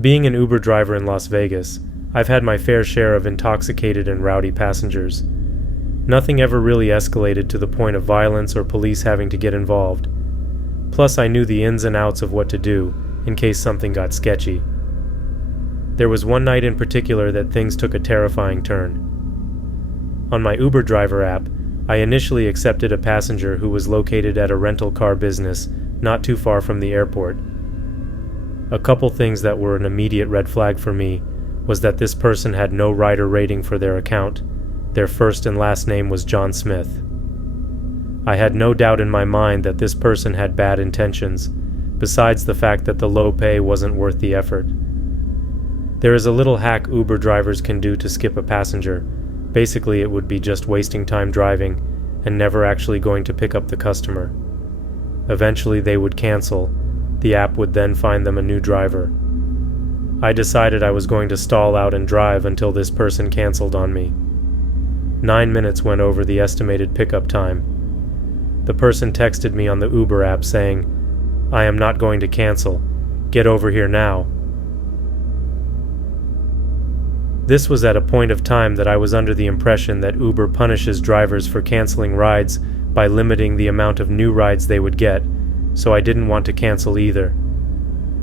Being an Uber driver in Las Vegas, I've had my fair share of intoxicated and rowdy passengers. Nothing ever really escalated to the point of violence or police having to get involved. Plus, I knew the ins and outs of what to do in case something got sketchy. There was one night in particular that things took a terrifying turn. On my Uber driver app, I initially accepted a passenger who was located at a rental car business not too far from the airport. A couple things that were an immediate red flag for me was that this person had no rider rating for their account. Their first and last name was John Smith. I had no doubt in my mind that this person had bad intentions, besides the fact that the low pay wasn't worth the effort. There is a little hack Uber drivers can do to skip a passenger. Basically, it would be just wasting time driving and never actually going to pick up the customer. Eventually, they would cancel. The app would then find them a new driver. I decided I was going to stall out and drive until this person canceled on me. 9 minutes went over the estimated pickup time. The person texted me on the Uber app saying, "I am not going to cancel. Get over here now." This was at a point of time that I was under the impression that Uber punishes drivers for canceling rides by limiting the amount of new rides they would get, so I didn't want to cancel either.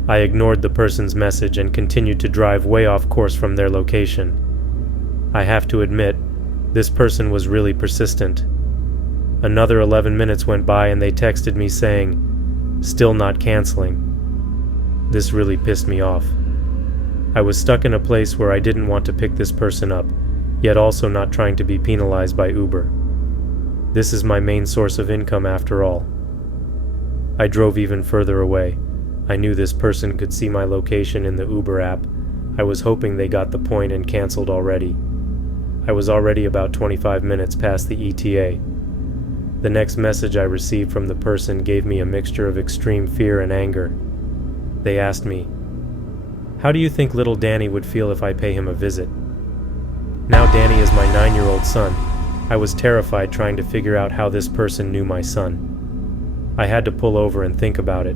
I ignored the person's message and continued to drive way off course from their location. I have to admit, this person was really persistent. Another 11 minutes went by and they texted me saying, "Still not canceling." This really pissed me off. I was stuck in a place where I didn't want to pick this person up, yet also not trying to be penalized by Uber. This is my main source of income after all. I drove even further away. I knew this person could see my location in the Uber app. I was hoping they got the point and canceled already. I was already about 25 minutes past the ETA. The next message I received from the person gave me a mixture of extreme fear and anger. They asked me, "How do you think little Danny would feel if I pay him a visit?" Now Danny is my 9-year-old son. I was terrified trying to figure out how this person knew my son. I had to pull over and think about it.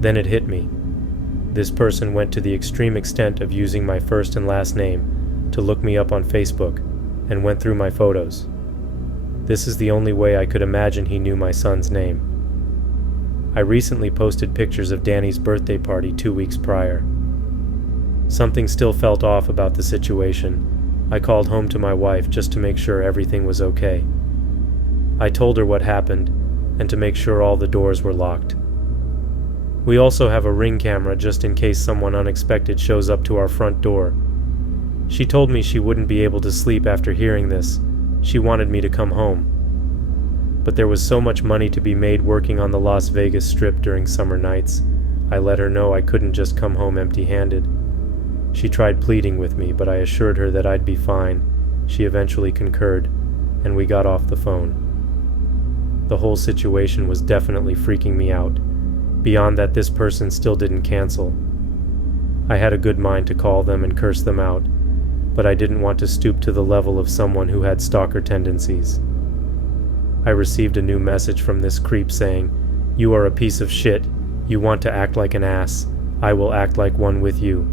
Then it hit me. This person went to the extreme extent of using my first and last name to look me up on Facebook and went through my photos. This is the only way I could imagine he knew my son's name. I recently posted pictures of Danny's birthday party 2 weeks prior. Something still felt off about the situation. I called home to my wife just to make sure everything was okay. I told her what happened and to make sure all the doors were locked. We also have a Ring camera just in case someone unexpected shows up to our front door. She told me she wouldn't be able to sleep after hearing this. She wanted me to come home. But there was so much money to be made working on the Las Vegas Strip during summer nights. I let her know I couldn't just come home empty-handed. She tried pleading with me, but I assured her that I'd be fine. She eventually concurred, and we got off the phone. The whole situation was definitely freaking me out. Beyond that, this person still didn't cancel. I had a good mind to call them and curse them out, but I didn't want to stoop to the level of someone who had stalker tendencies. I received a new message from this creep saying, "You are a piece of shit. You want to act like an ass. I will act like one with you."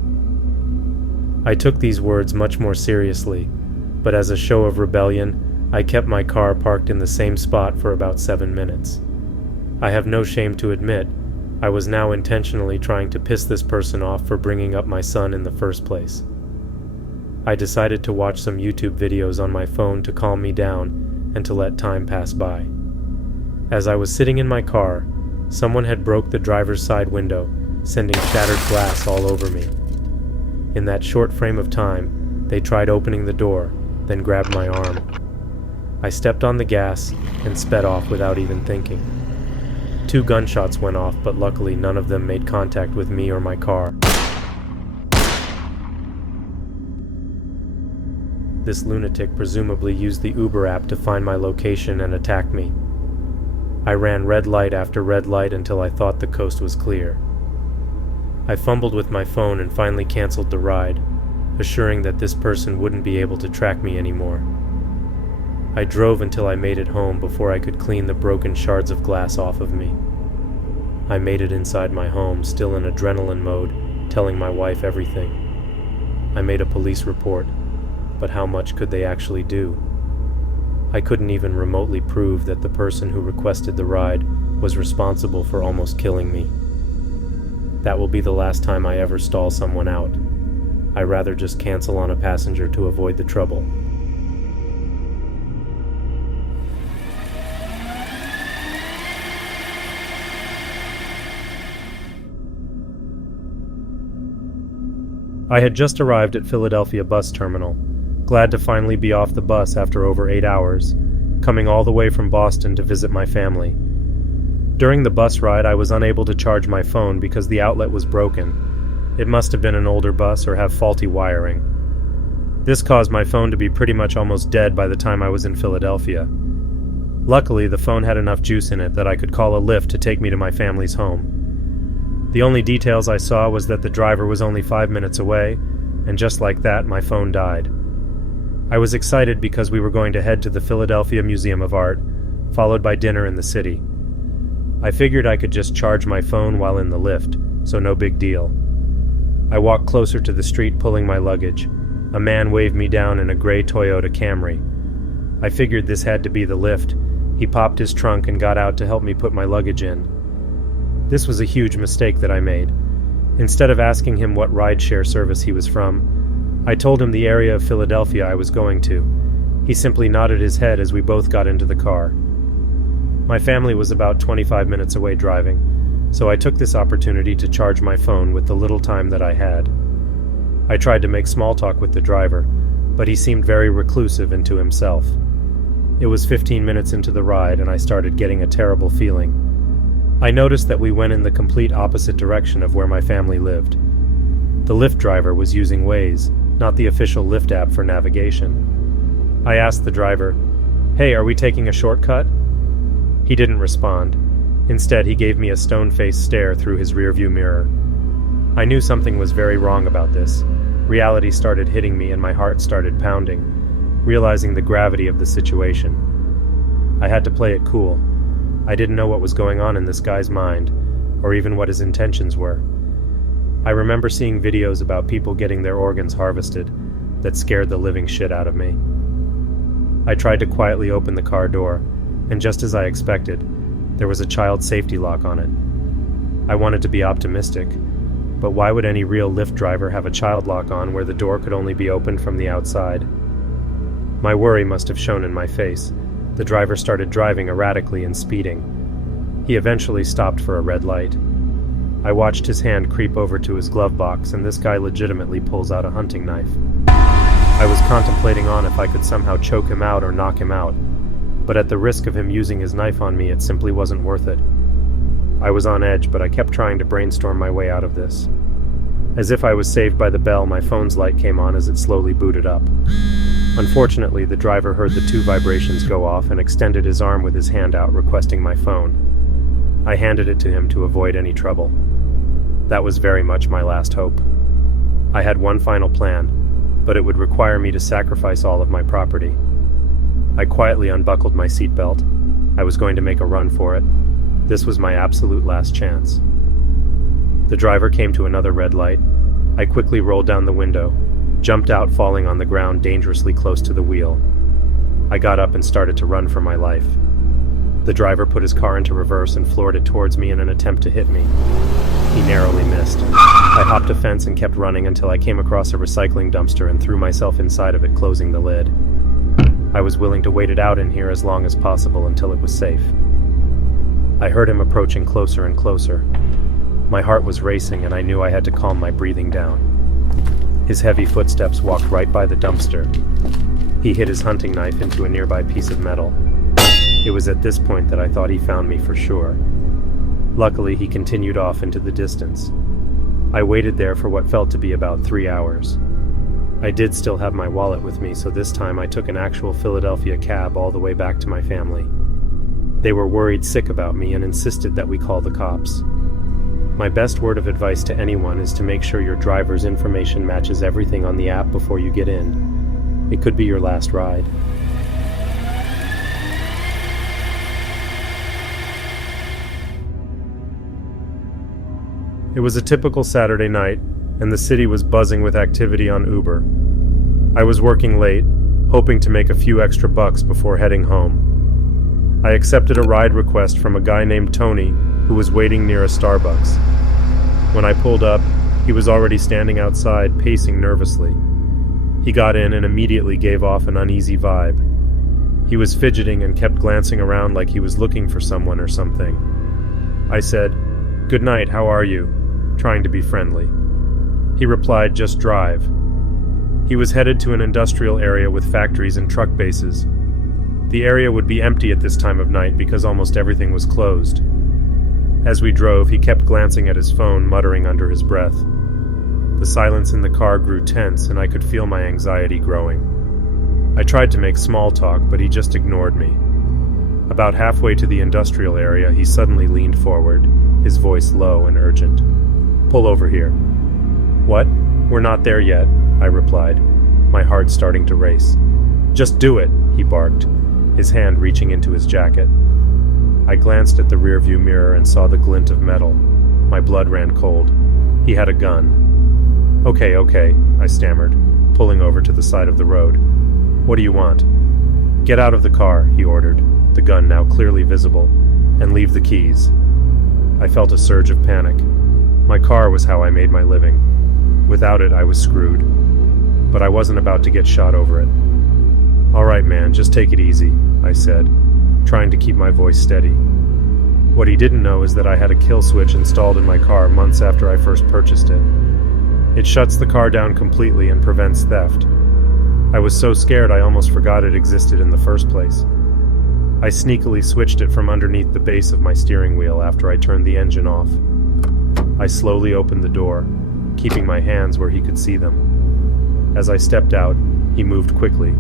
I took these words much more seriously, but as a show of rebellion, I kept my car parked in the same spot for about 7 minutes. I have no shame to admit, I was now intentionally trying to piss this person off for bringing up my son in the first place. I decided to watch some YouTube videos on my phone to calm me down and to let time pass by. As I was sitting in my car, someone had broke the driver's side window, sending shattered glass all over me. In that short frame of time, they tried opening the door, then grabbed my arm. I stepped on the gas and sped off without even thinking. 2 gunshots went off, but luckily none of them made contact with me or my car. This lunatic presumably used the Uber app to find my location and attack me. I ran red light after red light until I thought the coast was clear. I fumbled with my phone and finally canceled the ride, assuring that this person wouldn't be able to track me anymore. I drove until I made it home before I could clean the broken shards of glass off of me. I made it inside my home, still in adrenaline mode, telling my wife everything. I made a police report, but how much could they actually do? I couldn't even remotely prove that the person who requested the ride was responsible for almost killing me. That will be the last time I ever stall someone out. I'd rather just cancel on a passenger to avoid the trouble. I had just arrived at Philadelphia bus terminal, glad to finally be off the bus after over 8 hours, coming all the way from Boston to visit my family. During the bus ride, I was unable to charge my phone because the outlet was broken. It must have been an older bus or have faulty wiring. This caused my phone to be pretty much almost dead by the time I was in Philadelphia. Luckily, the phone had enough juice in it that I could call a Lyft to take me to my family's home. The only details I saw was that the driver was only 5 minutes away, and just like that, my phone died. I was excited because we were going to head to the Philadelphia Museum of Art, followed by dinner in the city. I figured I could just charge my phone while in the Lyft, so no big deal. I walked closer to the street pulling my luggage. A man waved me down in a gray Toyota Camry. I figured this had to be the Lyft. He popped his trunk and got out to help me put my luggage in. This was a huge mistake that I made. Instead of asking him what rideshare service he was from, I told him the area of Philadelphia I was going to. He simply nodded his head as we both got into the car. My family was about 25 minutes away driving, so I took this opportunity to charge my phone with the little time that I had. I tried to make small talk with the driver, but he seemed very reclusive and to himself. It was 15 minutes into the ride and I started getting a terrible feeling. I noticed that we went in the complete opposite direction of where my family lived. The Lyft driver was using Waze, not the official Lyft app for navigation. I asked the driver, "Hey, are we taking a shortcut?" He didn't respond. Instead, he gave me a stone-faced stare through his rearview mirror. I knew something was very wrong about this. Reality started hitting me and my heart started pounding, realizing the gravity of the situation. I had to play it cool. I didn't know what was going on in this guy's mind, or even what his intentions were. I remember seeing videos about people getting their organs harvested that scared the living shit out of me. I tried to quietly open the car door, and just as I expected, there was a child safety lock on it. I wanted to be optimistic, but why would any real Lyft driver have a child lock on where the door could only be opened from the outside? My worry must have shown in my face. The driver started driving erratically and speeding. He eventually stopped for a red light. I watched his hand creep over to his glove box, and this guy legitimately pulls out a hunting knife. I was contemplating on if I could somehow choke him out or knock him out, but at the risk of him using his knife on me, it simply wasn't worth it. I was on edge, but I kept trying to brainstorm my way out of this. As if I was saved by the bell, my phone's light came on as it slowly booted up. Unfortunately, the driver heard the 2 vibrations go off and extended his arm with his hand out, requesting my phone. I handed it to him to avoid any trouble. That was very much my last hope. I had one final plan, but it would require me to sacrifice all of my property. I quietly unbuckled my seatbelt. I was going to make a run for it. This was my absolute last chance. The driver came to another red light. I quickly rolled down the window, jumped out, falling on the ground dangerously close to the wheel. I got up and started to run for my life. The driver put his car into reverse and floored it towards me in an attempt to hit me. He narrowly missed. I hopped a fence and kept running until I came across a recycling dumpster and threw myself inside of it, closing the lid. I was willing to wait it out in here as long as possible until it was safe. I heard him approaching closer and closer. My heart was racing and I knew I had to calm my breathing down. His heavy footsteps walked right by the dumpster. He hid his hunting knife into a nearby piece of metal. It was at this point that I thought he found me for sure. Luckily, he continued off into the distance. I waited there for what felt to be about 3 hours. I did still have my wallet with me, so this time I took an actual Philadelphia cab all the way back to my family. They were worried sick about me and insisted that we call the cops. My best word of advice to anyone is to make sure your driver's information matches everything on the app before you get in. It could be your last ride. It was a typical Saturday night. and the city was buzzing with activity on Uber. I was working late, hoping to make a few extra bucks before heading home. I accepted a ride request from a guy named Tony who was waiting near a Starbucks. When I pulled up, he was already standing outside, pacing nervously. He got in and immediately gave off an uneasy vibe. He was fidgeting and kept glancing around like he was looking for someone or something. I said, "Good night, how are you?" trying to be friendly. He replied, "Just drive." He was headed to an industrial area with factories and truck bases. The area would be empty at this time of night because almost everything was closed. As we drove, he kept glancing at his phone, muttering under his breath. The silence in the car grew tense, and I could feel my anxiety growing. I tried to make small talk, but he just ignored me. About halfway to the industrial area, he suddenly leaned forward, his voice low and urgent. "Pull over here." "What? We're not there yet," I replied, my heart starting to race. "Just do it," he barked, his hand reaching into his jacket. I glanced at the rearview mirror and saw the glint of metal. My blood ran cold. He had a gun. Okay, I stammered, pulling over to the side of the road. "What do you want?" "Get out of the car," he ordered, the gun now clearly visible, "and leave the keys." I felt a surge of panic. My car was how I made my living. Without it, I was screwed. But I wasn't about to get shot over it. "All right, man, just take it easy," I said, trying to keep my voice steady. What he didn't know is that I had a kill switch installed in my car months after I first purchased it. It shuts the car down completely and prevents theft. I was so scared I almost forgot it existed in the first place. I sneakily switched it from underneath the base of my steering wheel after I turned the engine off. I slowly opened the door, keeping my hands where he could see them. As I stepped out, he moved quickly,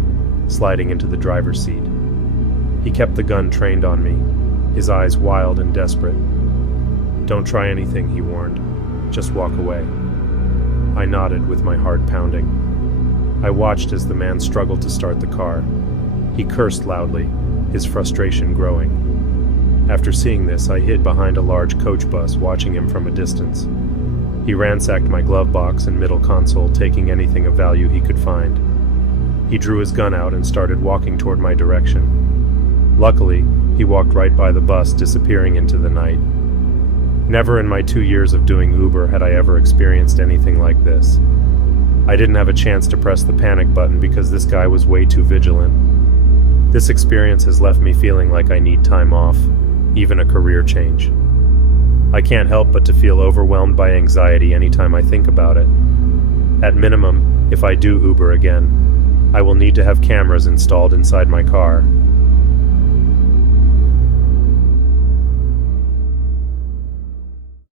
sliding into the driver's seat. He kept the gun trained on me, his eyes wild and desperate. "Don't try anything," he warned. "Just walk away." I nodded with my heart pounding. I watched as the man struggled to start the car. He cursed loudly, his frustration growing. After seeing this, I hid behind a large coach bus, watching him from a distance. He ransacked my glove box and middle console, taking anything of value he could find. He drew his gun out and started walking toward my direction. Luckily, he walked right by the bus, disappearing into the night. Never in my 2 years of doing Uber had I ever experienced anything like this. I didn't have a chance to press the panic button because this guy was way too vigilant. This experience has left me feeling like I need time off, even a career change. I can't help but to feel overwhelmed by anxiety anytime I think about it. At minimum, if I do Uber again, I will need to have cameras installed inside my car,